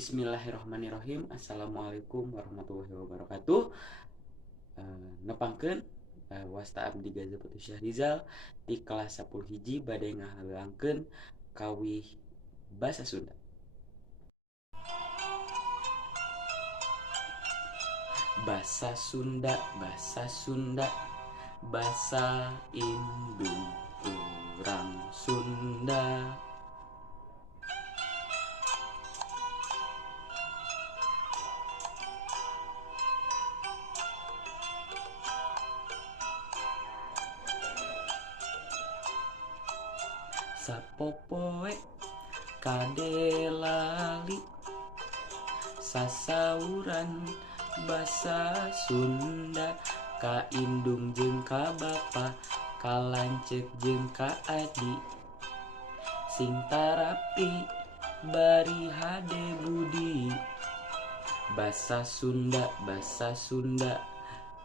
Bismillahirrahmanirrahim. Assalamualaikum warahmatullahi wabarakatuh. Nepangkeun wasta abdi Gazapetu Syahrizal di kelas 10 hiji bade ngahalalangkeun kawih basa Sunda. Basa Sunda, basa Sunda, basa indung urang Sunda. Sapopoe kadelali sasauran basa Sunda, ka indung jeung ka bapa, ka lanceuk jeung ka adi, sing tarapi bari hade budi. Basa Sunda, basa Sunda,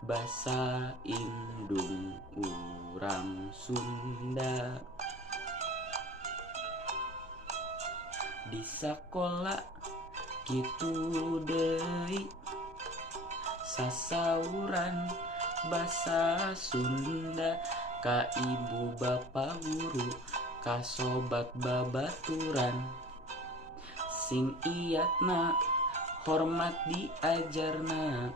basa indung urang Sunda. Di sakola kitu deui sasauran basa Sunda, ka ibu bapa guru, ka sobat babaturan, sing iyatna hormat diajarna.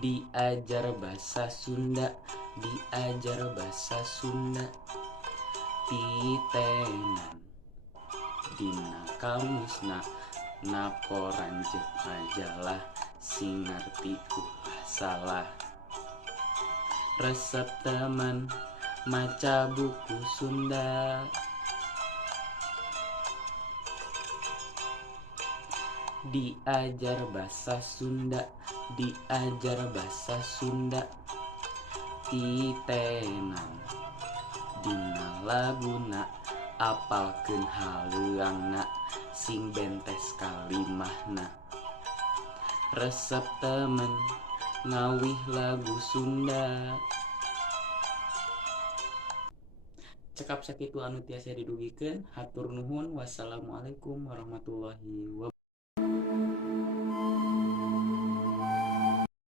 Diajar basa Sunda, diajar basa Sunda, titenan dina kamusna, na koran jeung majalah, sing ngarti ulah salah. Resep teman maca buku Sunda. Diajar basa Sunda, diajar basa Sunda, titenan dina laguna, apalkeun haleuangna, sing bentes kalimahna. Resep temen ngawih lagu Sunda. Cekap sakitu anu tiasa didugikeun. Hatur nuhun. Wassalamualaikum warahmatullahi wabarakatuh.